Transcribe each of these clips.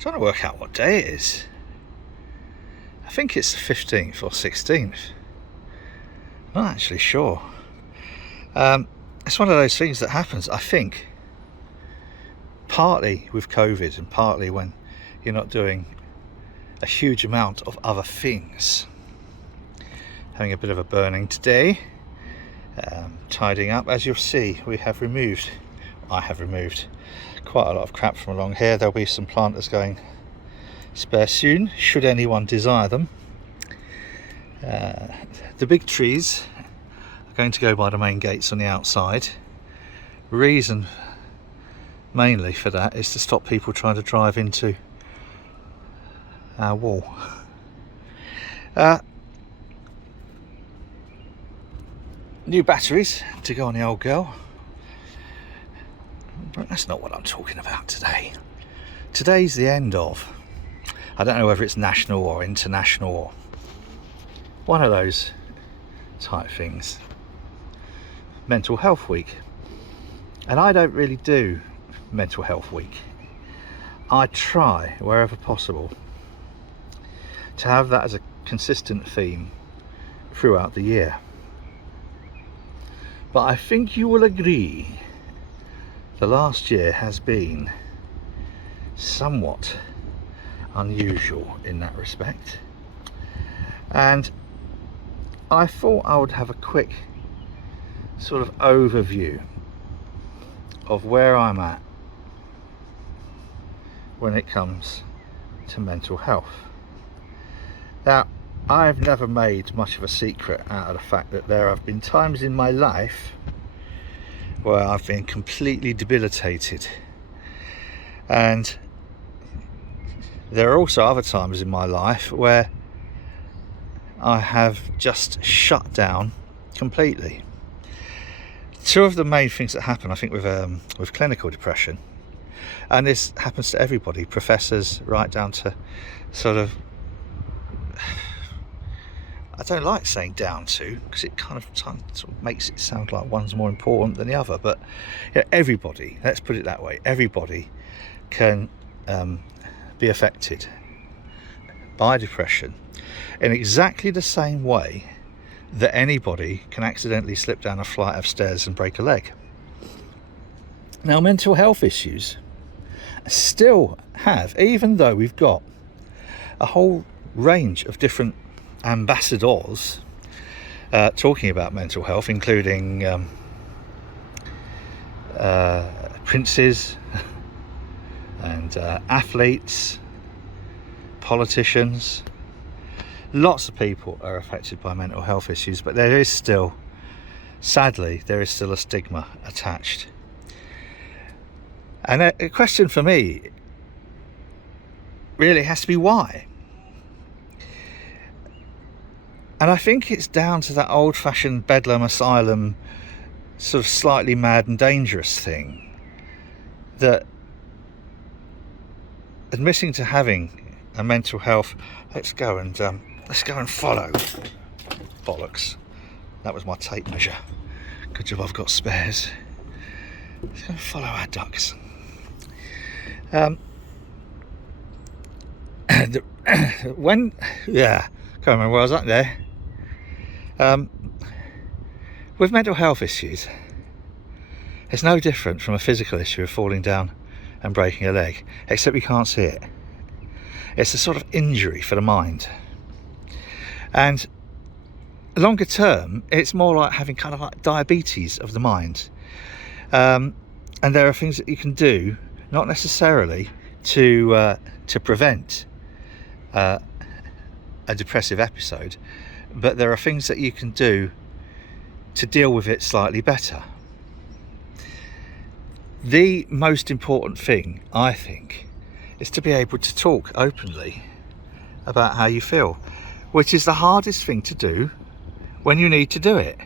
Trying to work out what day it is. I think it's the 15th or 16th. I'm not actually sure. It's one of those things that happens, I think, partly with COVID and partly when you're not doing a huge amount of other things. Having a bit of a burning today. Tidying up. As you'll see, I have removed quite a lot of crap from along here. There'll be some planters going spare soon, should anyone desire them. The big trees are going to go by the main gates on the outside. Reason mainly for that is to stop people trying to drive into our wall. New batteries to go on the old girl. But that's not what I'm talking about today. Today's the end of, I don't know whether it's national or international or one of those type things, Mental Health Week. And I don't really do Mental Health Week. I try, wherever possible, to have that as a consistent theme throughout the year. But I think you will agree the last year has been somewhat unusual in that respect. And I thought I would have a quick sort of overview of where I'm at when it comes to mental health. Now, I've never made much of a secret out of the fact that there have been times in my life where I've been completely debilitated, and there are also other times in my life where I have just shut down completely. Two of the main things that happen, I think, with clinical depression, and this happens to everybody, professors right down to sort of, I don't like saying down to, because it kind of sort of makes it sound like one's more important than the other, but everybody, let's put it that way, everybody can be affected by depression in exactly the same way that anybody can accidentally slip down a flight of stairs and break a leg. Now, mental health issues still have, even though we've got a whole range of different ambassadors talking about mental health, including princes and athletes, politicians. Lots of people are affected by mental health issues, but there is still, sadly, there is still a stigma attached. And a question for me really has to be why? And I think it's down to that old-fashioned Bedlam Asylum sort of slightly mad and dangerous thing, that admitting to having a mental health, let's go and follow. Bollocks. That was my tape measure. Good job I've got spares. Let's go and follow our ducks. Can't remember where I was at there. With mental health issues, it's no different from a physical issue of falling down and breaking a leg, except we can't see it. It's a sort of injury for the mind. And longer term, it's more like having kind of like diabetes of the mind. And there are things that you can do, not necessarily to prevent a depressive episode, but there are things that you can do to deal with it slightly better. The most important thing, I think, is to be able to talk openly about how you feel, which is the hardest thing to do when you need to do it.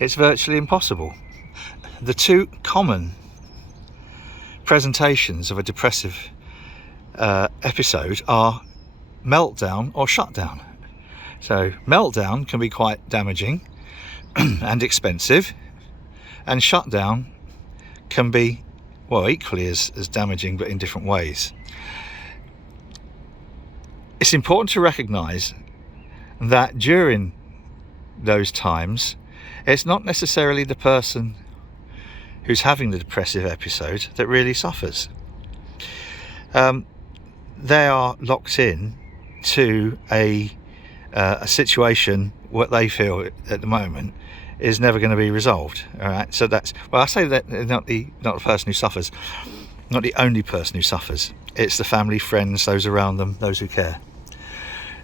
It's virtually impossible. The two common presentations of a depressive episode are meltdown or shutdown. So meltdown can be quite damaging and expensive, and shutdown can be, well, equally as damaging, but in different ways. it's important to recognise that during those times, it's not necessarily the person who's having the depressive episode that really suffers. They are locked in to a situation what they feel at the moment is never going to be resolved. All right, so that's, well, I say that not the person who suffers, not the only person who suffers. It's the family, friends, those around them, those who care.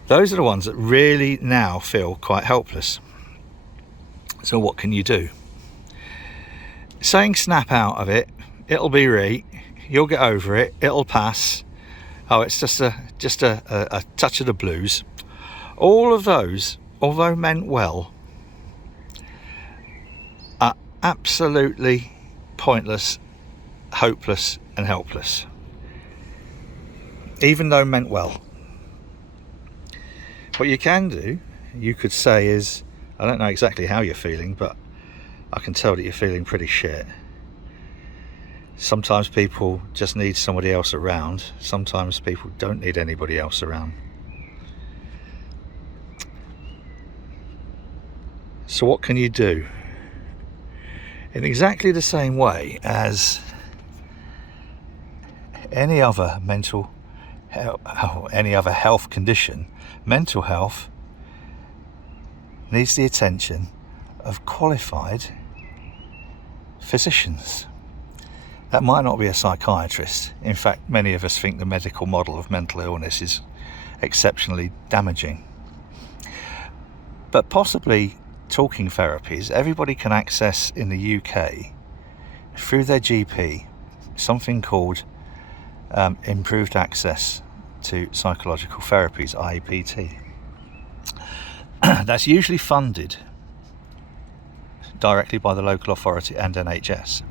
Those are the ones that really now feel quite helpless. So what can you do? Saying snap out of it, it'll be right, you'll get over it, it'll pass, oh, it's just a touch of the blues. All of those, although meant well, are absolutely pointless, hopeless and helpless, even though meant well. What you can do, you could say is, I don't know exactly how you're feeling, but I can tell that you're feeling pretty shit. Sometimes people just need somebody else around. Sometimes people don't need anybody else around. So what can you do? In exactly the same way as any other any other health condition, mental health needs the attention of qualified physicians. That might not be a psychiatrist. In fact, many of us think the medical model of mental illness is exceptionally damaging. But possibly talking therapies, everybody can access in the UK through their GP something called improved access to psychological therapies, IEPT. That's usually funded directly by the local authority and NHS.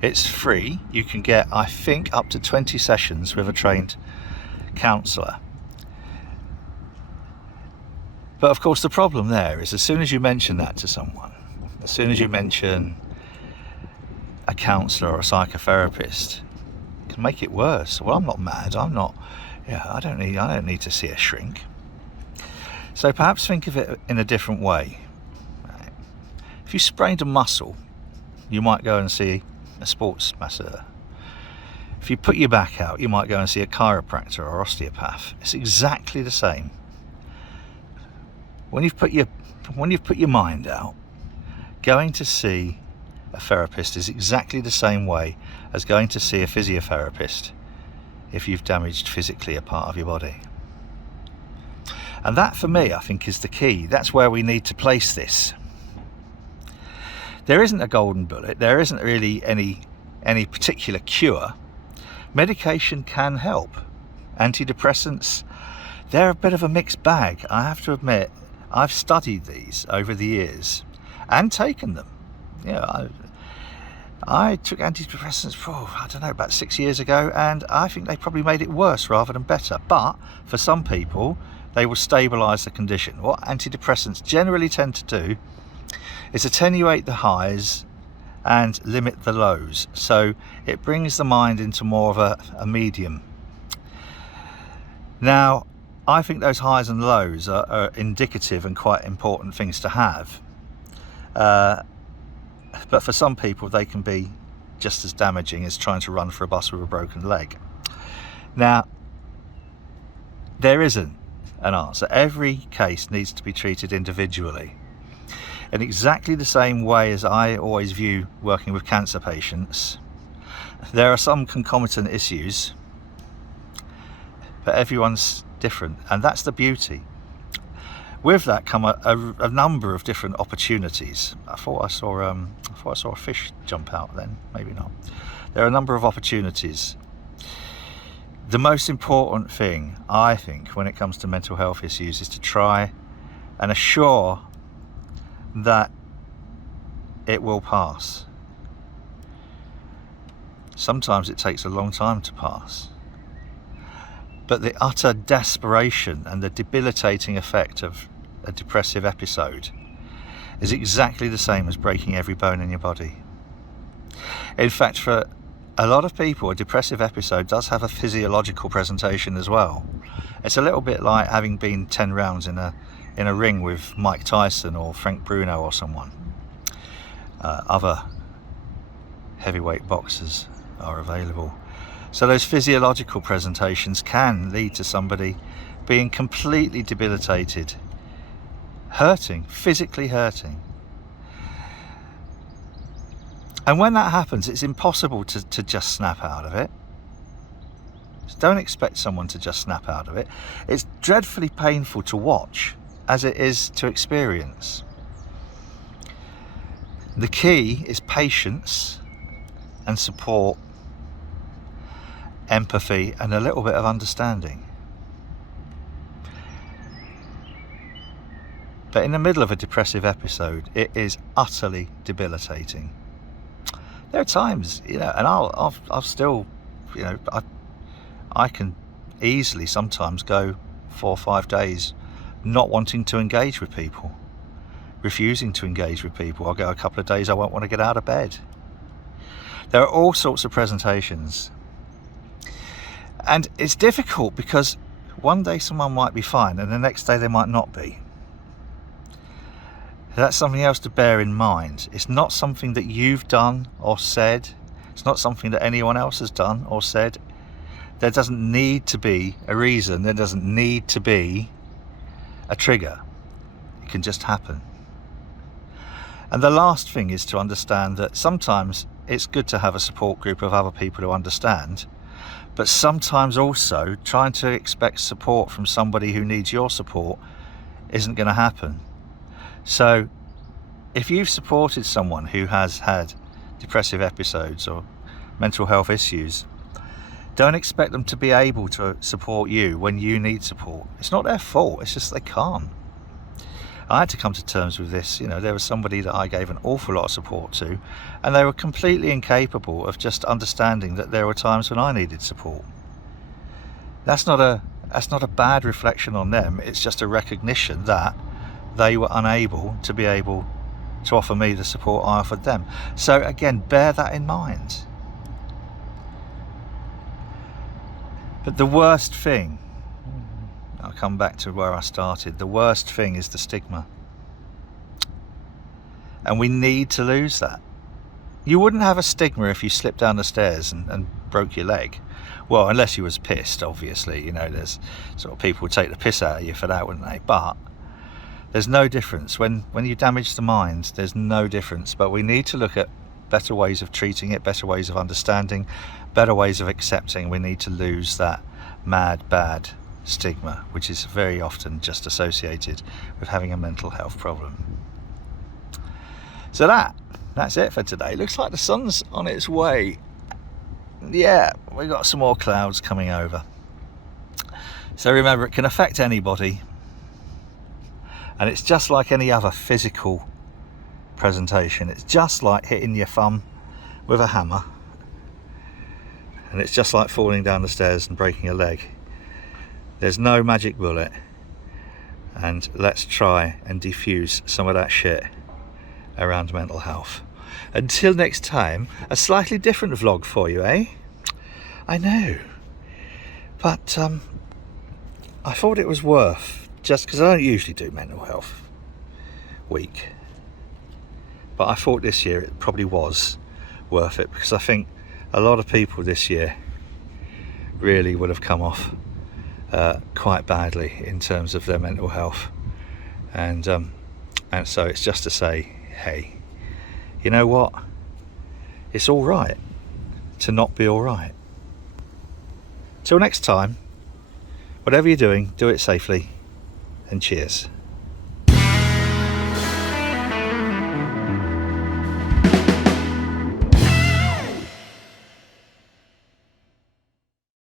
It's free. You can get, I think, up to 20 sessions with a trained counsellor. But of course the problem there is, as soon as you mention that to someone, as soon as you mention a counsellor or a psychotherapist, it can make it worse. Well, I'm not mad, I don't need to see a shrink. So perhaps think of it in a different way. If you sprained a muscle, you might go and see a sports masseur. If you put your back out, you might go and see a chiropractor or osteopath. It's exactly the same. When you've put your mind out, going to see a therapist is exactly the same way as going to see a physiotherapist if you've damaged physically a part of your body. And that, for me, I think is the key. That's where we need to place this. There isn't a golden bullet. There isn't really any particular cure. Medication can help. Antidepressants, they're a bit of a mixed bag. I have to admit, I've studied these over the years and taken them. I took antidepressants about 6 years ago, and I think they probably made it worse rather than better. But for some people, they will stabilise the condition. What antidepressants generally tend to do is attenuate the highs and limit the lows. So it brings the mind into more of a medium. Now, I think those highs and lows are indicative and quite important things to have. But for some people, they can be just as damaging as trying to run for a bus with a broken leg. Now, there isn't an answer. Every case needs to be treated individually. In exactly the same way as I always view working with cancer patients, there are some concomitant issues, but everyone's different, and that's the beauty. With that come a number of different opportunities. I thought I saw a fish jump out then, maybe not. There are a number of opportunities. The most important thing, I think, when it comes to mental health issues is to try and assure that it will pass. Sometimes it takes a long time to pass. But the utter desperation and the debilitating effect of a depressive episode is exactly the same as breaking every bone in your body. In fact, for a lot of people, a depressive episode does have a physiological presentation as well. It's a little bit like having been 10 rounds in a ring with Mike Tyson or Frank Bruno or someone. Other heavyweight boxers are available. So those physiological presentations can lead to somebody being completely debilitated, hurting, physically hurting. And when that happens, it's impossible to just snap out of it. So don't expect someone to just snap out of it. It's dreadfully painful to watch, as it is to experience. The key is patience and support, empathy, and a little bit of understanding. But in the middle of a depressive episode, it is utterly debilitating. There are times, and I'll still, I can easily sometimes go 4 or 5 days not wanting to engage with people, refusing to engage with people. I'll go a couple of days I won't want to get out of bed. There are all sorts of presentations. And it's difficult because one day someone might be fine and the next day they might not be. That's something else to bear in mind. It's not something that you've done or said. It's not something that anyone else has done or said. There doesn't need to be a reason. There doesn't need to be a trigger. It can just happen. And the last thing is to understand that sometimes it's good to have a support group of other people who understand, but sometimes also trying to expect support from somebody who needs your support isn't going to happen. So if you've supported someone who has had depressive episodes or mental health issues, don't expect them to be able to support you when you need support. It's not their fault, it's just they can't. I had to come to terms with this. There was somebody that I gave an awful lot of support to, and they were completely incapable of just understanding that there were times when I needed support. That's not a bad reflection on them. It's just a recognition that they were unable to be able to offer me the support I offered them. So again, bear that in mind. But the worst thing, I'll come back to where I started, the worst thing is the stigma. And we need to lose that. You wouldn't have a stigma if you slipped down the stairs and broke your leg. Well, unless you was pissed, obviously. There's sort of people would take the piss out of you for that, wouldn't they? But there's no difference. When you damage the mind, there's no difference. But we need to look at better ways of treating it, better ways of understanding, better ways of accepting. We need to lose that mad, bad stigma, which is very often just associated with having a mental health problem. So that's it for today. Looks like the sun's on its way. Yeah, we've got some more clouds coming over. So remember, it can affect anybody. And it's just like any other physical presentation. It's just like hitting your thumb with a hammer. And it's just like falling down the stairs and breaking a leg. There's no magic bullet. And let's try and diffuse some of that shit around mental health. Until next time, a slightly different vlog for you, eh? I know. But I thought it was worth, just because I don't usually do mental health week, but I thought this year it probably was worth it, because I think a lot of people this year really would have come off quite badly in terms of their mental health, and so it's just to say, hey, you know what, it's all right to not be all right. Till next time, whatever you're doing, do it safely, and cheers.